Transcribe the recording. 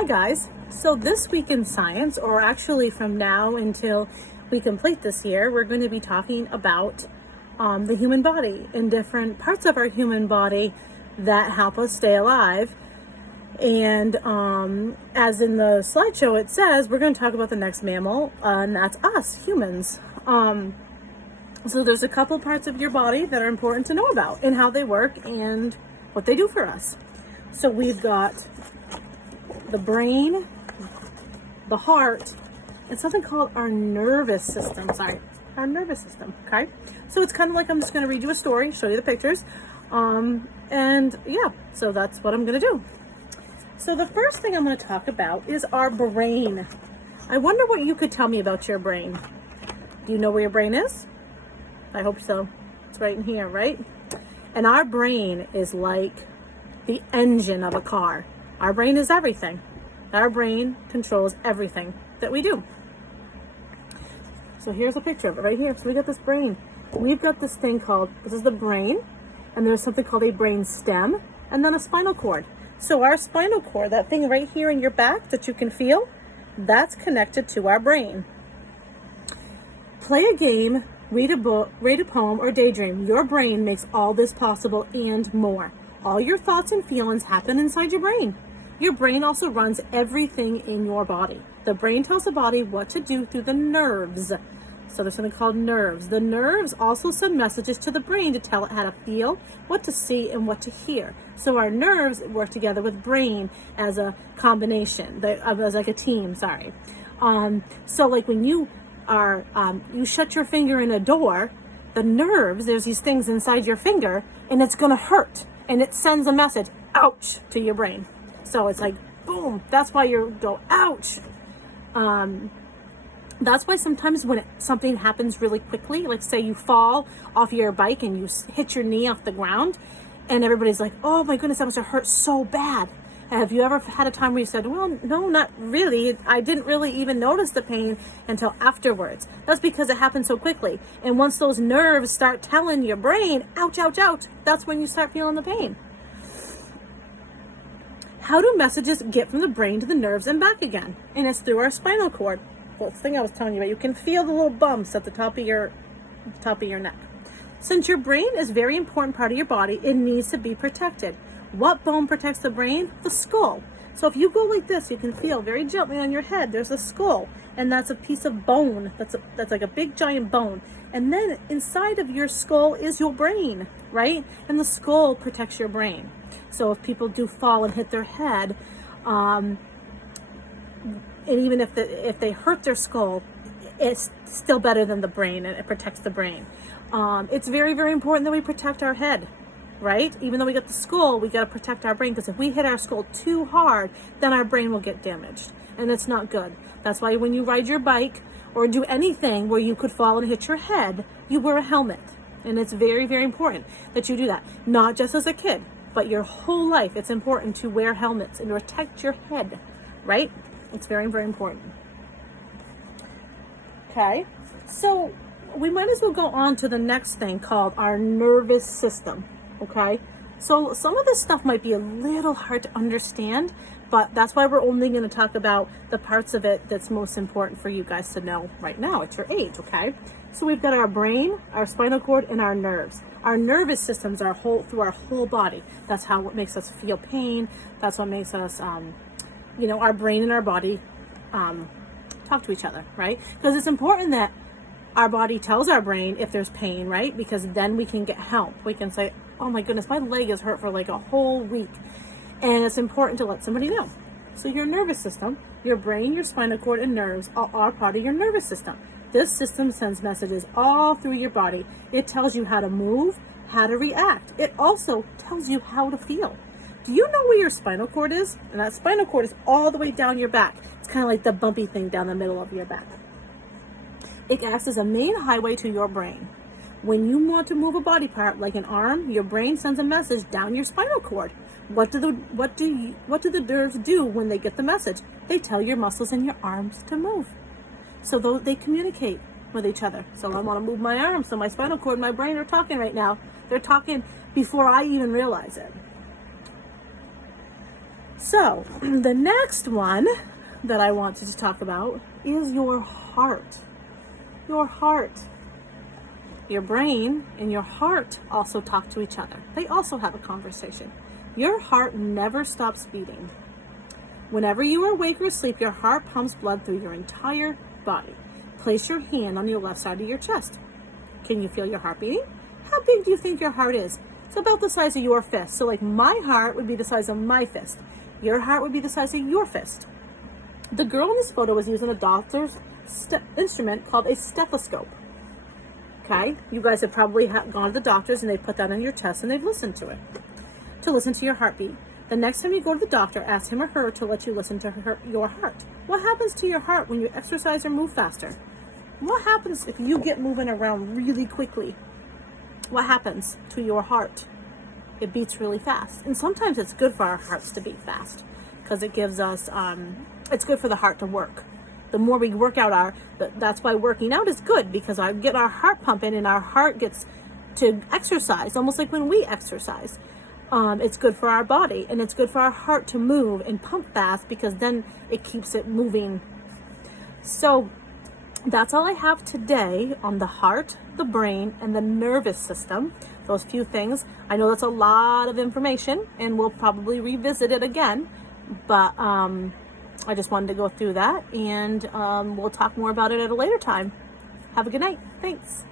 Hi guys, so this week in science, or actually from now until we complete this year, we're going to be talking about the human body and different parts of our human body that help us stay alive. And as in the slideshow it says, we're going to talk about the next mammal, and that's us, humans. So there's a couple parts of your body that are important to know about and how they work and what they do for us. So we've got the brain, the heart, and something called our nervous system. Our nervous system, okay? So it's kind of like I'm just going to read you a story, show you the pictures, and yeah, so that's what I'm going to do. So the first thing I'm going to talk about is our brain. I wonder what you could tell me about your brain. Do you know where your brain is? I hope so. It's right in here, right? And our brain is like the engine of a car. Our brain is everything. Our brain controls everything that we do. So here's a picture of it right here. So we got this brain. We've got this thing called, this is the brain, and there's something called a brain stem, and then a spinal cord. So our spinal cord, that thing right here in your back that you can feel, that's connected to our brain. Play a game, read a book, read a poem, or daydream. Your brain makes all this possible and more. All your thoughts and feelings happen inside your brain. Your brain also runs everything in your body. The brain tells the body what to do through the nerves. So there's something called nerves. The nerves also send messages to the brain to tell it how to feel, what to see, and what to hear. So our nerves work together with brain as a combination, as like a team, sorry. So like when you are, you shut your finger in a door, the nerves, there's these things inside your finger, and it's gonna hurt. And it sends a message, ouch, to your brain. So it's like, boom, that's why you go, ouch. That's why sometimes when something happens really quickly, like say you fall off your bike and you hit your knee off the ground, and everybody's like, oh my goodness, that must have hurt so bad. Have you ever had a time where you said, well, no, not really. I didn't really even notice the pain until afterwards. That's because it happened so quickly. And once those nerves start telling your brain, ouch, ouch, ouch, that's when you start feeling the pain. How do messages get from the brain to the nerves and back again? And it's through our spinal cord. Well, the thing I was telling you about, you can feel the little bumps at the top of your neck. Since your brain is a very important part of your body, it needs to be protected. What bone protects the brain? The skull. So if you go like this, you can feel very gently on your head, there's a skull, and that's a piece of bone. That's like a big giant bone. And then inside of your skull is your brain, right? And the skull protects your brain. So if people do fall and hit their head, and even if they hurt their skull, it's still better than the brain, and it protects the brain. It's very, very important that we protect our head. Right? Even though we got the skull, we got to protect our brain, because if we hit our skull too hard, then our brain will get damaged, and it's not good. That's why when you ride your bike or do anything where you could fall and hit your head, you wear a helmet. And it's very, very important that you do that. Not just as a kid, but your whole life. It's important to wear helmets and protect your head, right? It's very, very important. Okay, so we might as well go on to the next thing called our nervous system. Okay, so some of this stuff might be a little hard to understand, but that's why we're only going to talk about the parts of it that's most important for you guys to know right now at your age, okay? So we've got our brain, our spinal cord, and our nerves. Our nervous systems are through our whole body. That's how what makes us feel pain. That's what makes us, our brain and our body talk to each other, right? Because it's important that our body tells our brain if there's pain, right? Because then we can get help. We can say, oh my goodness, my leg is hurt for like a whole week. And it's important to let somebody know. So your nervous system, your brain, your spinal cord, and nerves are part of your nervous system. This system sends messages all through your body. It tells you how to move, how to react. It also tells you how to feel. Do you know where your spinal cord is? And that spinal cord is all the way down your back. It's kind of like the bumpy thing down the middle of your back. It acts as a main highway to your brain. When you want to move a body part like an arm, your brain sends a message down your spinal cord. What do the nerves do when they get the message? They tell your muscles in your arms to move. So they communicate with each other. So I want to move my arm. So my spinal cord and my brain are talking right now. They're talking before I even realize it. So the next one that I wanted to talk about is your heart. Your heart. Your brain and your heart also talk to each other. They also have a conversation. Your heart never stops beating. Whenever you are awake or asleep, your heart pumps blood through your entire body. Place your hand on your left side of your chest. Can you feel your heart beating? How big do you think your heart is? It's about the size of your fist. So like my heart would be the size of my fist. Your heart would be the size of your fist. The girl in this photo was using a doctor's instrument called a stethoscope. Okay, you guys have probably gone to the doctors and they put that on your chest and they've listened to it, to listen to your heartbeat. The next time you go to the doctor, ask him or her to let you listen to your heart. What happens to your heart when you exercise or move faster? What happens if you get moving around really quickly? What happens to your heart? It beats really fast. And sometimes it's good for our hearts to beat fast because it gives us, it's good for the heart to work. The more we work out that's why working out is good, because I get our heart pumping and our heart gets to exercise, almost like when we exercise. It's good for our body and it's good for our heart to move and pump fast because then it keeps it moving. So that's all I have today on the heart, the brain, and the nervous system. Those few things. I know that's a lot of information and we'll probably revisit it again, but I just wanted to go through that, and we'll talk more about it at a later time. Have a good night. Thanks.